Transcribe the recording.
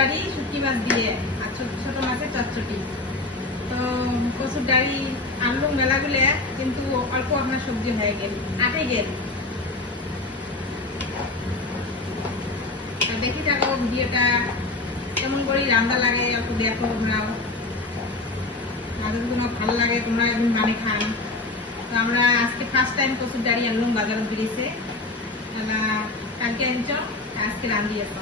ডাড়ি শুটকি মাছ দিয়ে আর ছোট ছোট মাছের চচ্চটি। তো কচুর ডাড়ি আনলো মেলাগুলো, কিন্তু অল্প আপনার সবজি হয়ে গেল, আটে গেল। দেখি থাকো ভিডিওটা কেমন করে রান্না লাগে, একটু দেখো তোমরাও। মাছগুলো ভালো লাগে, তোমরা একদিন মানে খান। তো আমরা আজকে ফার্স্ট টাইম কচুর ডাড়ি আনলাম বাজারে বেরিয়েছে, কালকে আনছ, আজকে রান্ধিয়েছ।